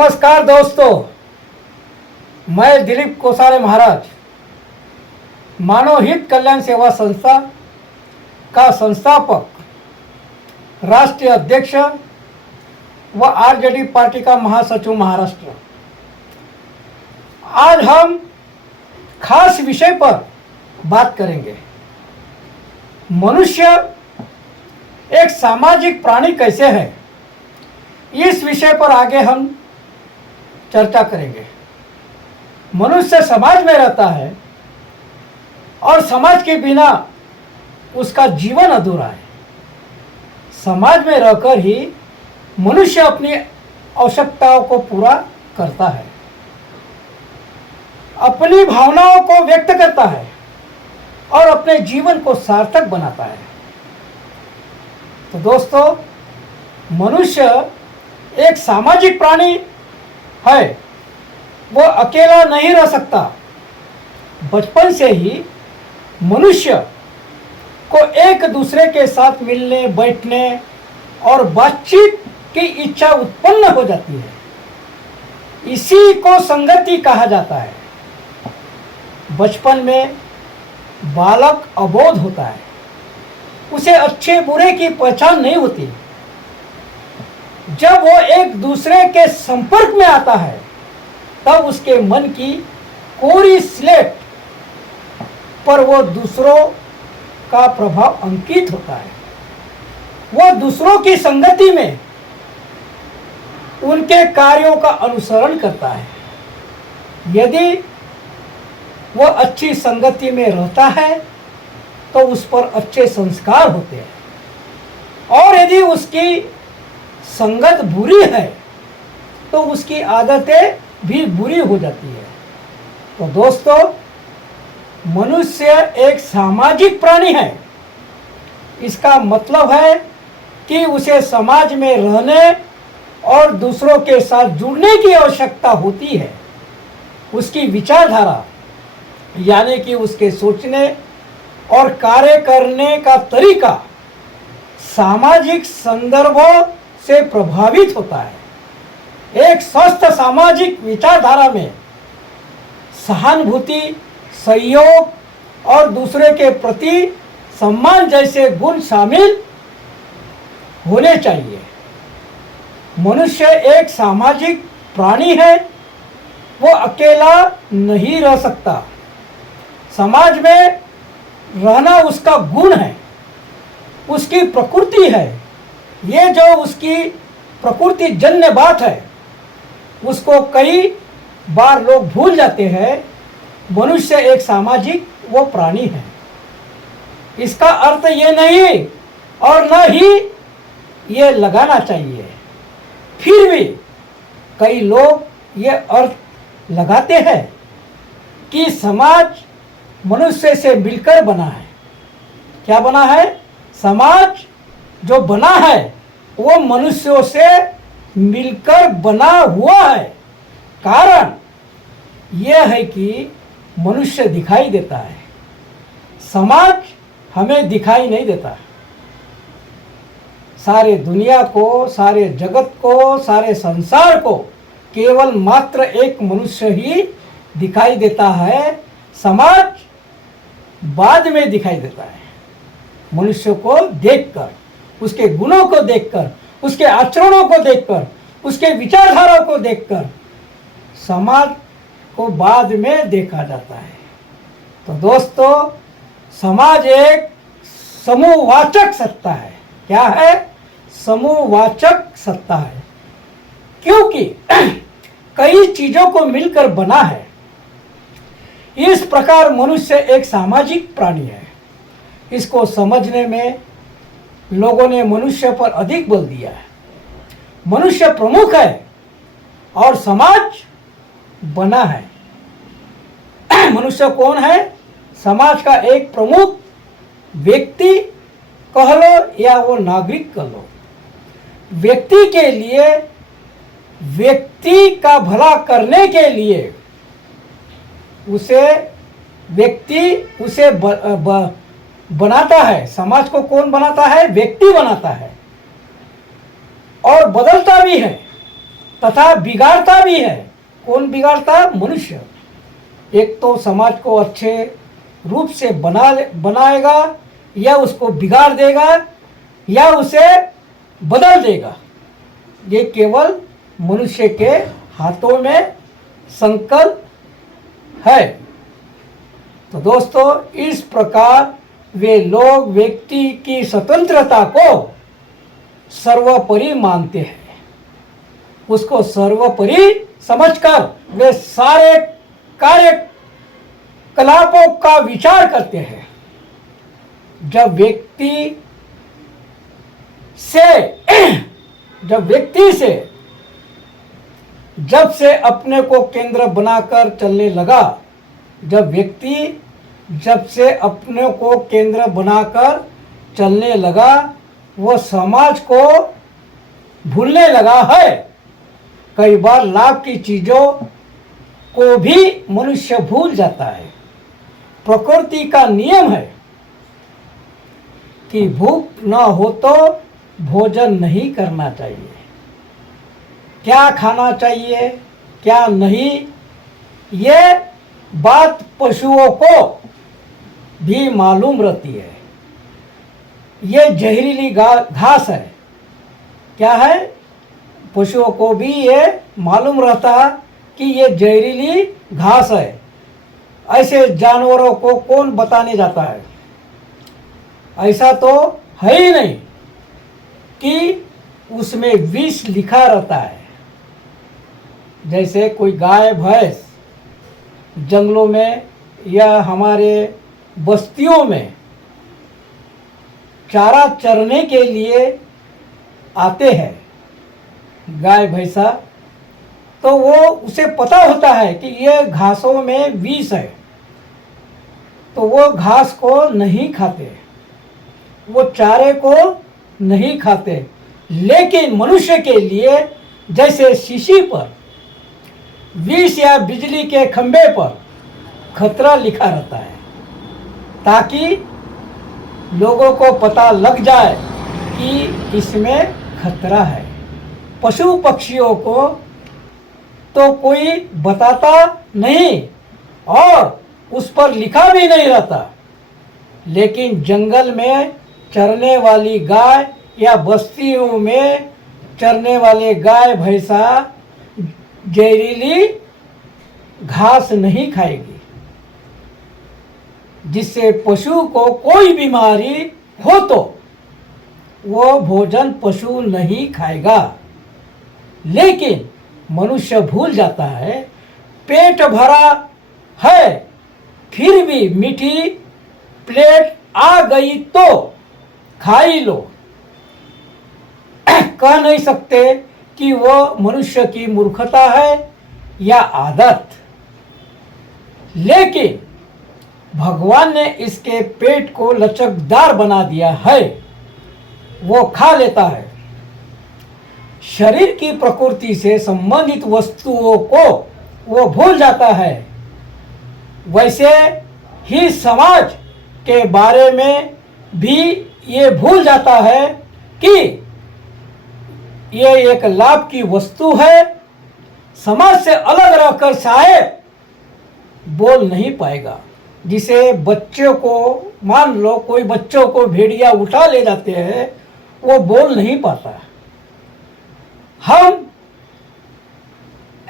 नमस्कार दोस्तों, मैं दिलीप कोसारे महाराज मानव हित कल्याण सेवा संस्था का संस्थापक, राष्ट्रीय अध्यक्ष व आरजेडी पार्टी का महासचिव महाराष्ट्र। आज हम खास विषय पर बात करेंगे। मनुष्य एक सामाजिक प्राणी कैसे है, इस विषय पर आगे हम चर्चा करेंगे। मनुष्य समाज में रहता है और समाज के बिना उसका जीवन अधूरा है। समाज में रहकर ही मनुष्य अपनी आवश्यकताओं को पूरा करता है, अपनी भावनाओं को व्यक्त करता है और अपने जीवन को सार्थक बनाता है। तो दोस्तों, मनुष्य एक सामाजिक प्राणी है, वो अकेला नहीं रह सकता। बचपन से ही मनुष्य को एक दूसरे के साथ मिलने, बैठने और बातचीत की इच्छा उत्पन्न हो जाती है। इसी को संगति कहा जाता है। बचपन में बालक अबोध होता है, उसे अच्छे बुरे की पहचान नहीं होती। जब वो एक दूसरे के संपर्क में आता है तब उसके मन की कोरी स्लेट पर वो दूसरों का प्रभाव अंकित होता है। वो दूसरों की संगति में उनके कार्यों का अनुसरण करता है। यदि वो अच्छी संगति में रहता है तो उस पर अच्छे संस्कार होते हैं, और यदि उसकी संगत बुरी है तो उसकी आदतें भी बुरी हो जाती है। तो दोस्तों, मनुष्य एक सामाजिक प्राणी है। इसका मतलब है कि उसे समाज में रहने और दूसरों के साथ जुड़ने की आवश्यकता होती है। उसकी विचारधारा यानी कि उसके सोचने और कार्य करने का तरीका सामाजिक संदर्भों से प्रभावित होता है। एक स्वस्थ सामाजिक विचारधारा में सहानुभूति, सहयोग और दूसरे के प्रति सम्मान जैसे गुण शामिल होने चाहिए। मनुष्य एक सामाजिक प्राणी है, वो अकेला नहीं रह सकता। समाज में रहना उसका गुण है, उसकी प्रकृति है। ये जो उसकी प्रकृति जन्य बात है, उसको कई बार लोग भूल जाते हैं। मनुष्य एक सामाजिक वो प्राणी है। इसका अर्थ ये नहीं और न ही ये लगाना चाहिए। फिर भी कई लोग ये अर्थ लगाते हैं कि समाज मनुष्य से मिलकर बना है। क्या बना है? समाज जो बना है वो मनुष्यों से मिलकर बना हुआ है। कारण यह है कि मनुष्य दिखाई देता है, समाज हमें दिखाई नहीं देता। सारे दुनिया को, सारे जगत को, सारे संसार को केवल मात्र एक मनुष्य ही दिखाई देता है। समाज बाद में दिखाई देता है। मनुष्य को देखकर, उसके गुणों को देखकर, उसके आचरणों को देखकर, उसके विचारधाराओं को देखकर समाज को बाद में देखा जाता है। तो दोस्तों, समाज एक समूहवाचक सत्ता है। क्या है? समूहवाचक सत्ता है, क्योंकि कई चीजों को मिलकर बना है। इस प्रकार मनुष्य एक सामाजिक प्राणी है। इसको समझने में लोगों ने मनुष्य पर अधिक बल दिया है। मनुष्य प्रमुख है और समाज बना है। मनुष्य कौन है? समाज का एक प्रमुख व्यक्ति कह लो या वो नागरिक कह लो। व्यक्ति के लिए, व्यक्ति का भला करने के लिए व्यक्ति उसे बनाता है। समाज को कौन बनाता है? व्यक्ति बनाता है और बदलता भी है। तथा बिगाड़ता भी है। कौन बिगाड़ता? मनुष्य। एक तो समाज को अच्छे रूप से बनाएगा, या उसको बिगाड़ देगा, या उसे बदल देगा। ये केवल मनुष्य के हाथों में संकल्प है। तो दोस्तों, इस प्रकार वे लोग व्यक्ति की स्वतंत्रता को सर्वोपरि मानते हैं। उसको सर्वोपरि समझकर वे सारे कार्यकलापों का विचार करते हैं। जब से अपने को केंद्र बनाकर चलने लगा, जब से अपने को केंद्र बनाकर चलने लगा, वह समाज को भूलने लगा है। कई बार लाभ की चीजों को भी मनुष्य भूल जाता है। प्रकृति का नियम है कि भूख न हो तो भोजन नहीं करना चाहिए। क्या खाना चाहिए, क्या नहीं, ये बात पशुओं को भी मालूम रहती है। ये जहरीली घास है। क्या है? पशुओं को भी ये मालूम रहता कि ये जहरीली घास है। ऐसे जानवरों को कौन बताने जाता है? ऐसा तो है ही नहीं कि उसमें विष लिखा रहता है। जैसे कोई गाय भैंस जंगलों में या हमारे बस्तियों में चारा चरने के लिए आते हैं, गाय भैंसा, तो वो उसे पता होता है कि ये घासों में विष है, तो वो घास को नहीं खाते, वो चारे को नहीं खाते। लेकिन मनुष्य के लिए जैसे शीशी पर विष या बिजली के खंभे पर खतरा लिखा रहता है, ताकि लोगों को पता लग जाए कि इसमें खतरा है। पशु पक्षियों को तो कोई बताता नहीं और उस पर लिखा भी नहीं रहता, लेकिन जंगल में चरने वाली गाय या बस्तियों में चरने वाले गाय भैंसा जहरीली घास नहीं खाएगी, जिससे पशु को कोई बीमारी हो तो वो भोजन पशु नहीं खाएगा। लेकिन मनुष्य भूल जाता है, पेट भरा है फिर भी मीठी प्लेट आ गई तो खा ही लो। कह नहीं सकते कि वो मनुष्य की मूर्खता है या आदत, लेकिन भगवान ने इसके पेट को लचकदार बना दिया है, वो खा लेता है। शरीर की प्रकृति से संबंधित वस्तुओं को वो भूल जाता है। वैसे ही समाज के बारे में भी ये भूल जाता है कि ये एक लाभ की वस्तु है। समाज से अलग रहकर शायद बोल नहीं पाएगा। जिसे बच्चों को, मान लो कोई बच्चों को भेड़िया उठा ले जाते हैं, वो बोल नहीं पाता। हम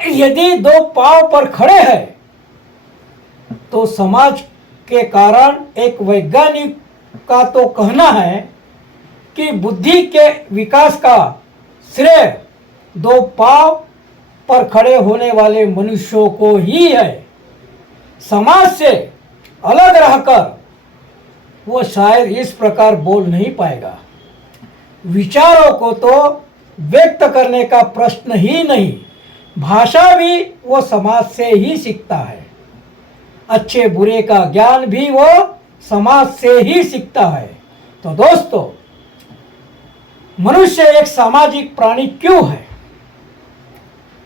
यदि दो पांव पर खड़े हैं तो समाज के कारण एक वैज्ञानिक का तो कहना है कि बुद्धि के विकास का श्रेय दो पांव पर खड़े होने वाले मनुष्यों को ही है। समाज से अलग रहकर वो शायद इस प्रकार बोल नहीं पाएगा। विचारों को तो व्यक्त करने का प्रश्न ही नहीं, भाषा भी वो समाज से ही सीखता है। अच्छे बुरे का ज्ञान भी वो समाज से ही सीखता है। तो दोस्तों, मनुष्य एक सामाजिक प्राणी क्यों है?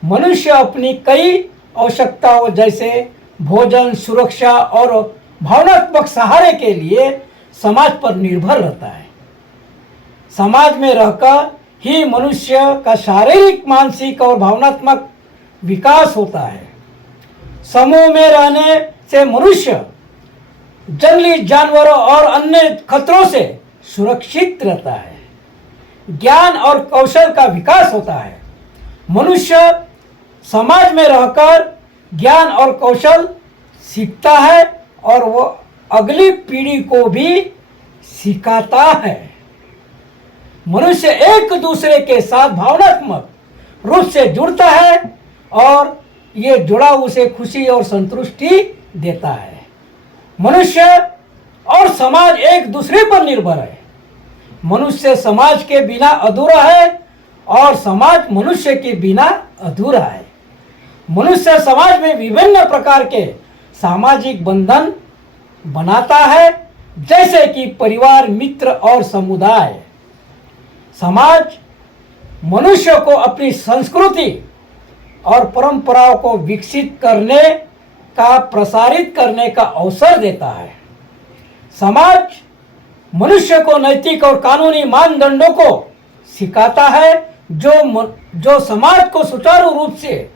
मनुष्य अपनी कई आवश्यकताओं जैसे भोजन, सुरक्षा और भावनात्मक सहारे के लिए समाज पर निर्भर रहता है। समाज में रहकर ही मनुष्य का शारीरिक, मानसिक और भावनात्मक विकास होता है। समूह में रहने से मनुष्य जंगली जानवरों और अन्य खतरों से सुरक्षित रहता है। ज्ञान और कौशल का विकास होता है। मनुष्य समाज में रहकर ज्ञान और कौशल सीखता है और वो अगली पीढ़ी को भी सिखाता है। मनुष्य एक दूसरे के साथ भावनात्मक रूप से जुड़ता है और ये जुड़ाव उसे खुशी और संतुष्टि देता है। मनुष्य और समाज एक दूसरे पर निर्भर है। मनुष्य समाज के बिना अधूरा है और समाज मनुष्य के बिना अधूरा है। मनुष्य समाज में विभिन्न प्रकार के सामाजिक बंधन बनाता है, जैसे कि परिवार, मित्र और समुदाय। समाज मनुष्य को अपनी संस्कृति और परंपराओं को विकसित करने का, प्रसारित करने का अवसर देता है। समाज मनुष्य को नैतिक और कानूनी मानदंडों को सिखाता है जो समाज को सुचारू रूप से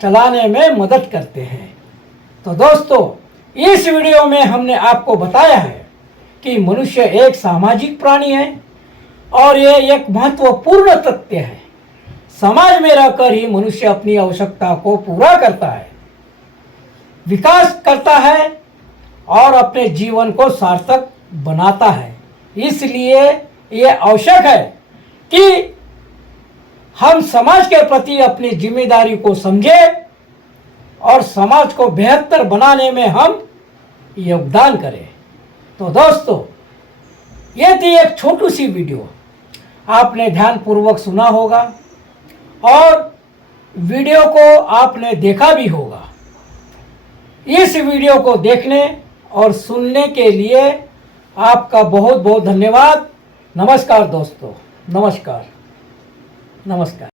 चलाने में मदद करते हैं। तो दोस्तों, इस वीडियो में हमने आपको बताया है कि मनुष्य एक सामाजिक प्राणी है और ये एक महत्वपूर्ण तथ्य है। समाज में रहकर ही मनुष्य अपनी आवश्यकता को पूरा करता है, विकास करता है और अपने जीवन को सार्थक बनाता है। इसलिए ये आवश्यक है कि हम समाज के प्रति अपनी जिम्मेदारी को समझें और समाज को बेहतर बनाने में हम योगदान करें। तो दोस्तों, ये थी एक छोटी सी वीडियो, आपने ध्यानपूर्वक सुना होगा और वीडियो को आपने देखा भी होगा। इस वीडियो को देखने और सुनने के लिए आपका बहुत बहुत धन्यवाद। नमस्कार दोस्तों, नमस्कार।